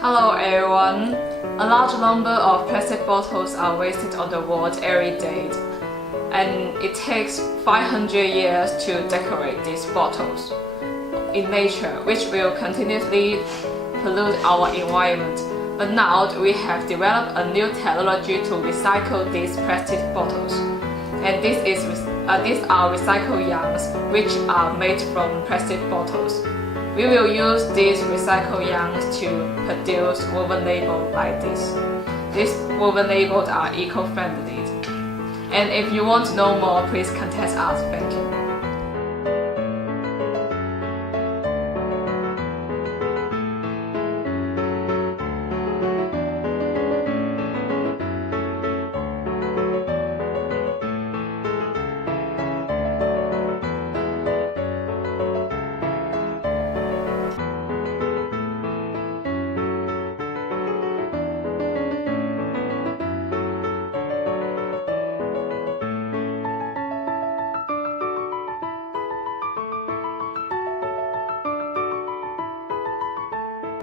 Hello everyone! A large number of plastic bottles are wasted on the world every day, and it takes 500 years to decorate these bottles in nature, which will continuously pollute our environment. But now we have developed a new technology to recycle these plastic bottles, and these are recycled yarns which are made from plastic bottles. We will use these recycled yarns to produce woven labels like this. These woven labels are eco-friendly. And if you want to know more, please contact us. Thank you.